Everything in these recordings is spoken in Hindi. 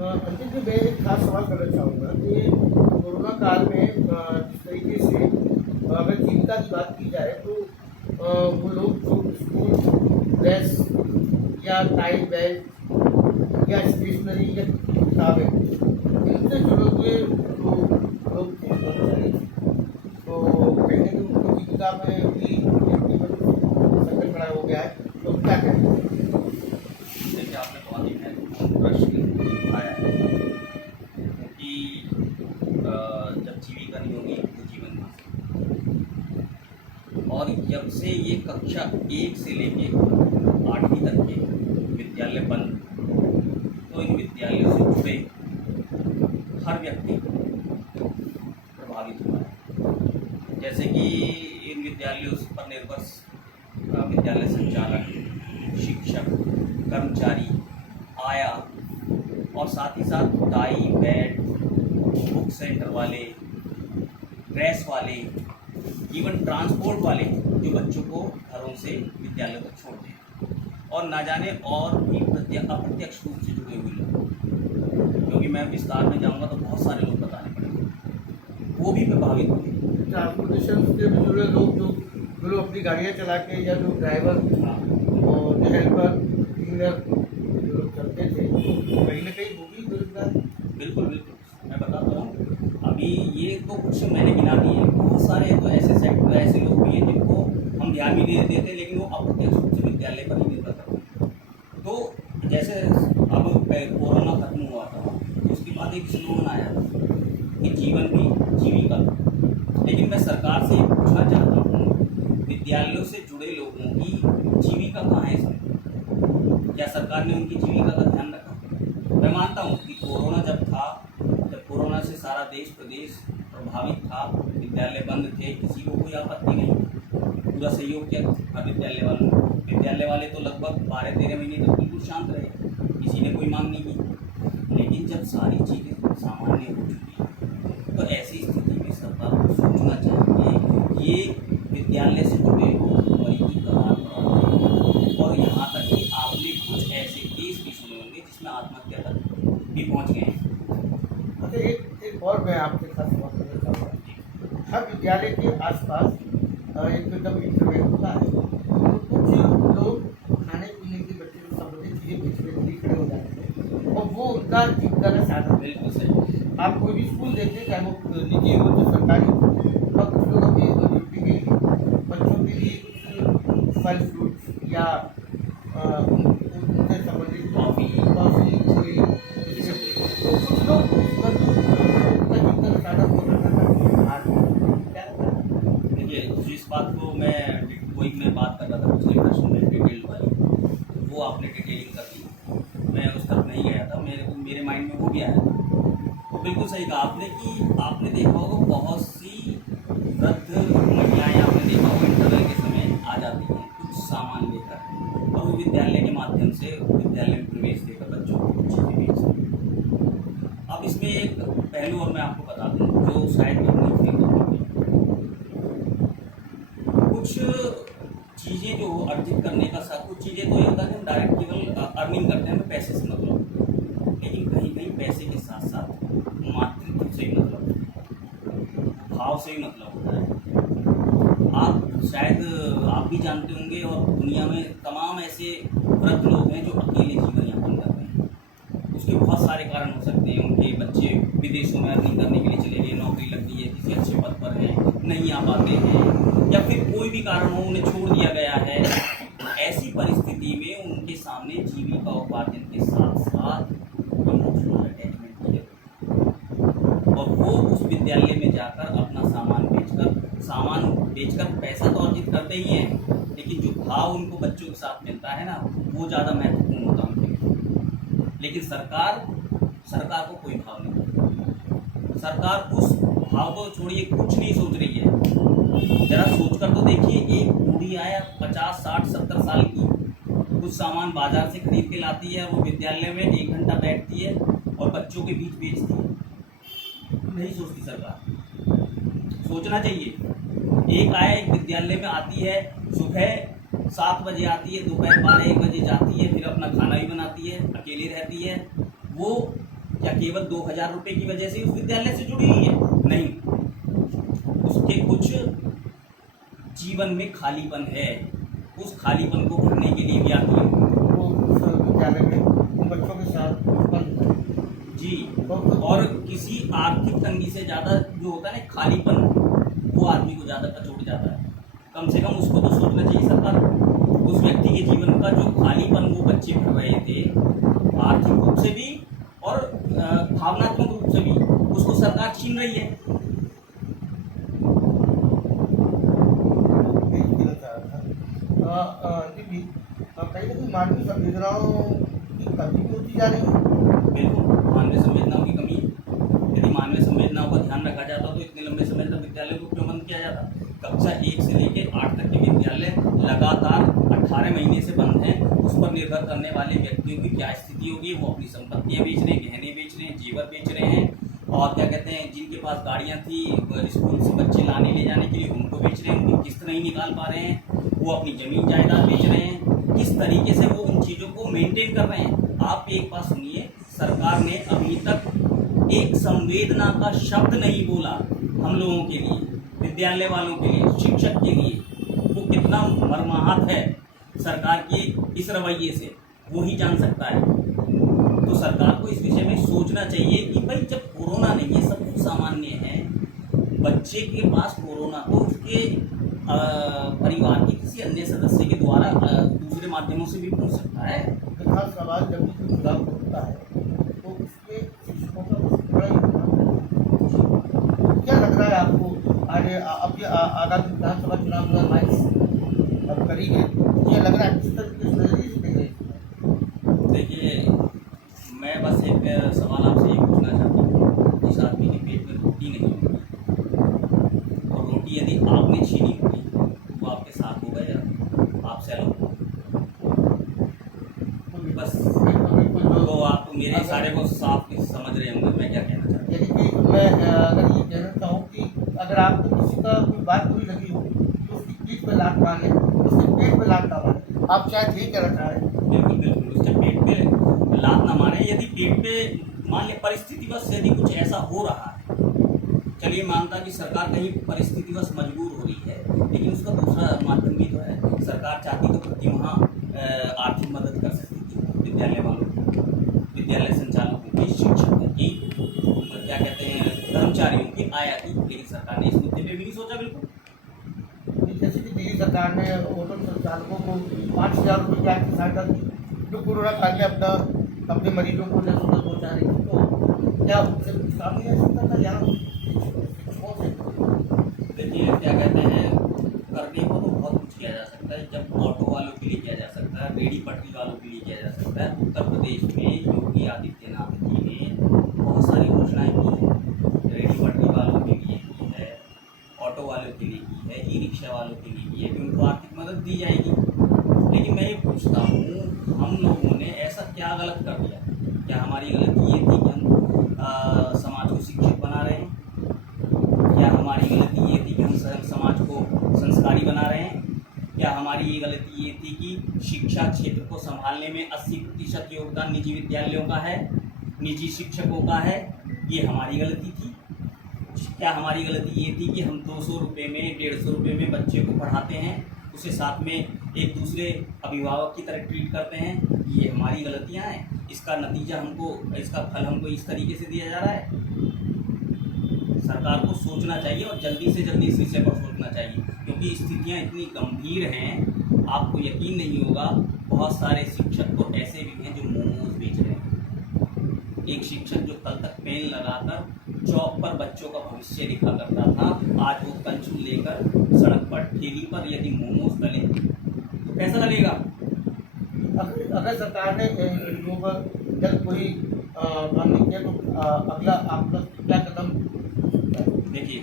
अंकित जी, मैं एक खास सवाल करना चाहूँगा कि कोरोना काल में जिस तरीके से अगर जीविका की बात की जाए तो वो लोग जो स्कूल ड्रेस या टाई बेल्ट या स्टेशनरी या किताबें इनसे जुड़े हुए जो लोग थे कर्मचारी थे, तो कहीं ना कहीं उनकी जीविका में भी संकट खड़ा हो गया है, तो क्या करें? देखिए, आपने बहुत ही महत्वपूर्ण प्रश्न उठाया है क्योंकि जब जीविका नहीं होगी तो जीवन कहाँ से। और जब से ये कक्षा 1 से लेके 8वीं तक के विद्यालय बंद, तो इन विद्यालयों से जुड़े हर व्यक्ति प्रभावित हुआ है। जैसे कि इन विद्यालयों पर निर्भर विद्यालय संचालक, शिक्षक, कर्मचारी, आया और साथ ही साथ टाई बेल्ट, बुक सेंटर वाले, ड्रेस वाले, इवन ट्रांसपोर्ट वाले जो बच्चों को घरों से विद्यालय तक छोड़ते हैं, और ना जाने और भी अप्रत्यक्ष रूप से जुड़े हुए लोग, क्योंकि मैं विस्तार में जाऊंगा तो बहुत सारे लोग बताने पड़ेंगे, वो भी प्रभावित होंगे। ट्रांसपोर्टेशन से भी जुड़े लोग जो लोग अपनी गाड़ियाँ चला के या जो ड्राइवर और जो हेल्पर क्लीनर जो लोग चलते थे, तो कहीं ना कहीं वो भी बेरोजगार। बिल्कुल बिल्कुल, मैं बताता हूँ। अभी ये तो कुछ मैंने गिना दिए, बहुत सारे तो ऐसे सेक्टर, ऐसे लोग भी हैं जिनको हम ध्यान भी नहीं देते, लेकिन वो अप्रत्यक्ष रूप से विद्यालय पर ही निर्भर करते हैं। तो जैसे अब कोरोना खत्म हुआ था, तो उसके बाद एक स्लोगन आया था कि जीवन भी जीविका। लेकिन मैं सरकार से ये पूछना चाहता हूँ, विद्यालयों से जुड़े लोगों की जीविका कहाँ है इसमें? क्या सरकार ने उनकी जीविका का ध्यान रखा? मैं मानता हूँ कि कोरोना जब था, जब कोरोना से सारा देश प्रदेश प्रभावित था, विद्यालय बंद थे, किसी को कोई आपत्ति नहीं, पूरा सहयोग किया था विद्यालय वालों ने। विद्यालय वाले तो लगभग 12-13 महीने तक बिल्कुल शांत रहे, किसी ने कोई मांग नहीं की। लेकिन जब सारी चीज़ें सामान्य हो चुकी हैं, तो ऐसी स्थिति में सरकार को सोचना चाहिए कि ये विद्यालय से जुड़े लोग मरीजी करार पड़े। और यहाँ तक कि आपने कुछ ऐसे केस भी सुने होंगे जिसमें आत्महत्या तक भी पहुँच गए हैं। अच्छा, एक और मैं आपके साथ सवाल करना चाहूँगा। हर विद्यालय के आसपास एक जब इंटरवेल होता है तो कुछ लोग खाने पीने की बच्चे से संबंधित चीज़ें बेचने के लिए खड़े हो जाते हैं और वो उनका जीविका का साधन। बिल्कुल सही। आप कोई भी स्कूल देखें, चाहे वो निजी हो या सरकारी हो, और कुछ लोग अपनी ड्यूटी के लिए बच्चों के लिए कुछ फल फ्रूट्स या उनसे संबंधित कॉफ़ी, कोई तो कुछ लोग उस पर उनका जीविका का साधन को करना चाहते हैं। क्या लगता है? देखिए, जिस बात को वही मैं बात कर रहा था पिछले प्रश्न में, डिटेल्ड वाली, वो आपने डिटेलिंग कर दी। मैं उस तरफ नहीं गया था, मेरे माइंड में वो भी आया था। तो बिल्कुल सही कहा आपने कि आपने देखा होगा बहुत सी वृद्ध महिलाएं, आपने देखा होगा इंटरवल के समय आ जाती हैं कुछ सामान लेकर, और वो विद्यालय के माध्यम से विद्यालय में प्रवेश देकर बच्चों को कुछ चीज़ें बेचती हैं। अब इसमें एक पहलू और मैं आपको बता दूँ जो शायद नहीं थी, कुछ चीज़ें जो अर्जित करने का साथ, कुछ चीज़ें तो ये होता है कि हम डायरेक्ट केवल अर्निंग करते हैं, हमें पैसे से मतलब, लेकिन कहीं कहीं पैसे के साथ साथ मातृत्व से भी मतलब होता है, भाव से भी मतलब होता है। आप शायद आप भी जानते होंगे, और दुनिया में तमाम ऐसे वृद्ध लोग हैं जो अकेले जीवन यापन कर रहे हैं। उसके बहुत सारे कारण हो सकते हैं। उनके बच्चे विदेशों में अर्निंग करने के लिए चले गए, नौकरी लग गई है, किसी अच्छे पद पर हैं, नहीं आ पाते हैं, या फिर कोई भी कारण हो उन्हें छोड़ दिया गया है। ऐसी परिस्थिति में उनके सामने जीविका उपार्जन के साथ साथ इमोशनल अटैचमेंट की जरूरत, और वो उस विद्यालय में जाकर अपना सामान बेचकर पैसा तो अर्जित करते ही हैं, लेकिन जो भाव उनको बच्चों के साथ मिलता है ना, वो ज़्यादा महत्वपूर्ण होता है उनके लिए। लेकिन सरकार को कोई भाव नहीं, सरकार उस भाव को छोड़िए, कुछ नहीं सोच रही है। जरा सोचकर तो देखिए, एक बूढ़ी आया 50, 60, 70 साल की, कुछ सामान बाजार से खरीद के लाती है, वो विद्यालय में 1 घंटा बैठती है और बच्चों के बीच बेचती है। नहीं सोचती सरकार, सोचना चाहिए। एक विद्यालय में आती है, सुबह 7 बजे आती है, दोपहर 12-1 बजे जाती है, फिर अपना खाना भी बनाती है, अकेली रहती है। वो क्या केवल 2000 रुपये की वजह से उस विद्यालय से जुड़ी हुई है? नहीं, उसके कुछ जीवन में खालीपन है, उस खालीपन को भरने के लिए भी आती है। वो उस विद्यालय में उन बच्चों के साथ बंद है। जी, और किसी आर्थिक तंगी से ज़्यादा जो होता है ना खालीपन, वो आदमी को ज़्यादा कचोट जाता है। कम से कम उसको तो सोचना चाहिए सरकार, उस व्यक्ति के जीवन का जो खालीपन वो बच्चे भर रहे थे, आर्थिक रूप से भी और भावनात्मक रूप से भी, उसको सरकार छीन रही है। यही कहना चाह रहा था। दीदी, कहीं ना कहीं मानवीय संवेदनाओं की कमी भी होती जा रही है। बिल्कुल, मानवीय संवेदनाओं की कमी है। यदि मानवीय संवेदनाओं का ध्यान रखा जाता तो इतने लंबे समय तक विद्यालय को क्यों बंद किया जाता? कक्षा 1 से लेकर 8 तक के विद्यालय लगातार 18 महीने से बंद हैं। उस पर निर्भर करने वाले व्यक्तियों की क्या स्थिति होगी? वो अपनी संपत्तियां बेच रहे हैं, गहने बेच रहे हैं, जेवर बेच रहे हैं, और क्या कहते हैं, जिनके पास गाड़ियां थी स्कूल से बच्चे लाने ले जाने के लिए, उनको बेच रहे हैं, उनकी किस्त नहीं निकाल पा रहे हैं, वो अपनी जमीन जायदाद बेच रहे हैं। किस तरीके से वो उन चीज़ों को मेंटेन कर रहे हैं? आप एक बात सुनिए, सरकार ने अभी तक एक संवेदना का शब्द नहीं बोला हम लोगों के लिए, विद्यालय वालों के लिए, शिक्षक के लिए। वो कितना मर्माहत है सरकार की इस रवैये से, वो ही जान सकता है। तो सरकार को इस विषय में सोचना चाहिए कि भाई जब कोरोना नहीं है, सब कुछ सामान्य है, बच्चे के पास कोरोना तो उसके परिवार के किसी अन्य सदस्य के द्वारा दूसरे माध्यमों से भी पहुंच सकता है। खास सवाल जब भी कोई खुलाफ होता है तो उसमें शिक्षकों का बहुत बड़ा योगदान है। क्या लग रहा है आपको आगे अब ये आगामी विधानसभा चुनाव 2022 अब करीब है, ये लग रहा है किस तरीके से नजरिए से देख रहे हैं? देखिए, मैं बस एक सवाल आपसे ये पूछना चाहता हूँ, जिस आदमी के पेट में रोटी नहीं होगी और रोटी यदि आपने छीनी होगी, वो आपके साथ होगा या आपसे अलग होगा? बस तो आप मेरे इशारे को साफ समझ रहे होंगे मैं क्या कहना चाहता हूँ। यानी कि मैं अगर ये कहना चाहूँ कि अगर आपको किसी का कोई बात बुरी लगी हो तो उसकी पीठ पे लात मारे, उसके पेट पे लात ना मारे, आप शायद यही कहना चाह रहे हैं। बिल्कुल बिल्कुल, उसके पेट पे लात ना मारे। यदि पेट पे मान लिया परिस्थितिवश यदि कुछ ऐसा हो रहा है, चलिए मानता कि सरकार कहीं परिस्थितिवश मजबूर हो रही है, लेकिन उसका दूसरा माध्यम भी तो है। सरकार चाहती तो प्रति माह आर्थिक मदद कर सकती थी विद्यालय वालों को, विद्यालय संचालकों की, शिक्षकों की, क्या कहते हैं, कर्मचारियों की आय आती, लेकिन सरकार ने इस मुद्दे पे भी नहीं सोचा। बिल्कुल, जैसे कि दिल्ली सरकार ने होटल संचालकों को 5000 रुपये की आर्थिक सहायता दी, जो कोरोना काल में अपने मरीजों को नजर पहुँचा रही थी। तो क्या उनसे कुछ काम नहीं हो सकता था यहाँ शिक्षकों से? देखिए क्या कहते हैं, करने को तो बहुत कुछ किया जा सकता है। जब ऑटो वालों के लिए किया जा सकता है, रेडी पटरी वालों के लिए किया जा सकता है। उत्तर प्रदेश में योगी आदित्यनाथ जी ने बहुत सारी घोषणाएं की हैं, रेडी पटरी वालों के लिए की है, ऑटो वालों के लिए की है, ई रिक्शा वालों के लिए की है कि उनको आर्थिक मदद दी जाएगी। लेकिन मैं ये पूछता हूँ, हम लोगों ने ऐसा क्या गलत कर दिया? क्या हमारी गलती ये थी कि हम समाज को शिक्षित बना रहे हैं? क्या हमारी गलती ये थी कि हम समाज को संस्कारी बना रहे हैं? क्या हमारी ये गलती ये थी कि शिक्षा क्षेत्र को संभालने में 80% योगदान निजी विद्यालयों का है, निजी शिक्षकों का है? ये हमारी गलती थी? क्या हमारी गलती ये थी कि हम 200 रुपये में, 150 रुपये में बच्चे को पढ़ाते हैं, उसे साथ में एक दूसरे अभिभावक की तरह ट्रीट करते हैं? ये हमारी गलतियां हैं। इसका नतीजा हमको, इसका फल हमको इस तरीके से दिया जा रहा है। सरकार को सोचना चाहिए और जल्दी से जल्दी इस विषय पर सोचना चाहिए, क्योंकि स्थितियां इतनी गंभीर हैं, आपको यकीन नहीं होगा। बहुत सारे शिक्षक तो ऐसे भी हैं जो मोमोज बेच रहे हैं। एक शिक्षक जो कल तक पेन लगाकर चौक पर बच्चों का भविष्य लिखा करता था, आज वो कंचू लेकर सड़क पर ठेली पर यदि मोमोज तले तो कैसा लगेगा? अगर सरकार ने इन पर जब कोई काम नहीं किया तो अगला आप लोग क्या कदम? देखिए,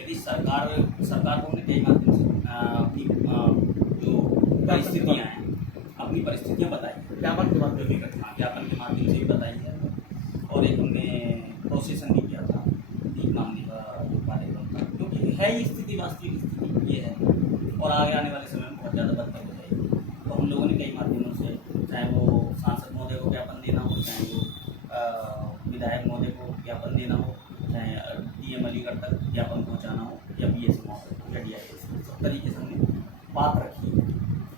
यदि सरकार को हमने कई माध्यम से अपनी जो परिस्थितियाँ हैं, अपनी परिस्थितियाँ बताई, ज्ञापन के माध्यम से ज्ञापन के माध्यम से भी बताई है, और एक हमने प्रोसेसन भी किया था भीख मांगने का जो कार्यक्रम था, क्योंकि है ही स्थिति, वास्तविक स्थिति ये है और आगे आने वाले समय में बहुत ज़्यादा बदतर हो जाएगी। तो हम लोगों ने कई माध्यमों से, चाहे वो सांसद महोदय को ज्ञापन देना हो, चाहे वो विधायक महोदय को ज्ञापन देना हो, चाहे डीएम अलीगढ़ तक ज्ञापन पहुंचाना हो, या बीएस महोदय को, या डीआईएस को, सब तरीके से हमने बात रखी है।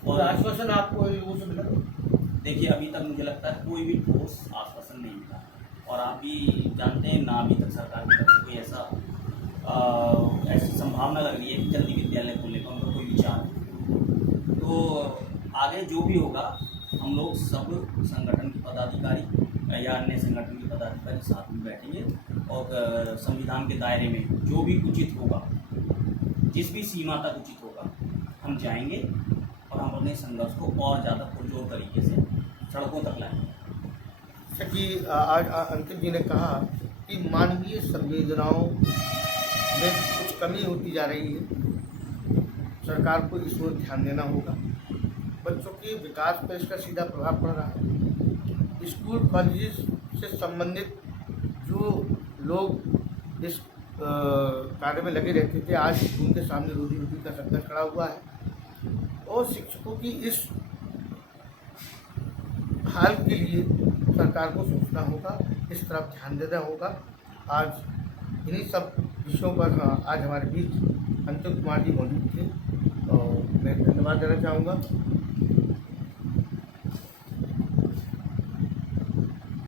और और आश्वासन आपको इन लोगों से मिला? देखिए, अभी तक मुझे लगता है कोई भी ठोस आश्वासन नहीं मिला, और आप भी जानते हैं ना, अभी तक सरकार की तरफ से कोई ऐसी संभावना लग रही है कि जल्दी विद्यालय खोलने का उनका कोई विचार नहीं। तो आगे जो भी होगा, हम लोग सब संगठन के पदाधिकारी या अन्य संगठन के पदाधिकारी साथ में बैठेंगे और संविधान के दायरे में जो भी उचित होगा, जिस भी सीमा तक उचित होगा, हम जाएंगे और हम अपने संघर्ष को और ज़्यादा पुरजोर तरीके से सड़कों तक लाएंगे। जैसा कि आज अंकित जी ने कहा कि मानवीय संवेदनाओं में कुछ कमी होती जा रही है, सरकार को इस ओर ध्यान देना होगा। बच्चों के विकास पर इसका सीधा प्रभाव पड़ रहा है। स्कूल कॉलेज से संबंधित जो लोग इस कार्य में लगे रहते थे, आज उनके सामने रोजी रोटी का संकट खड़ा हुआ है, और शिक्षकों की इस हाल के लिए सरकार को सोचना होगा, इस तरफ ध्यान देना होगा। आज इन्हीं सब विषयों पर आज हमारे बीच अंकित कुमार जी मौजूद थे, और मैं धन्यवाद देना चाहूँगा।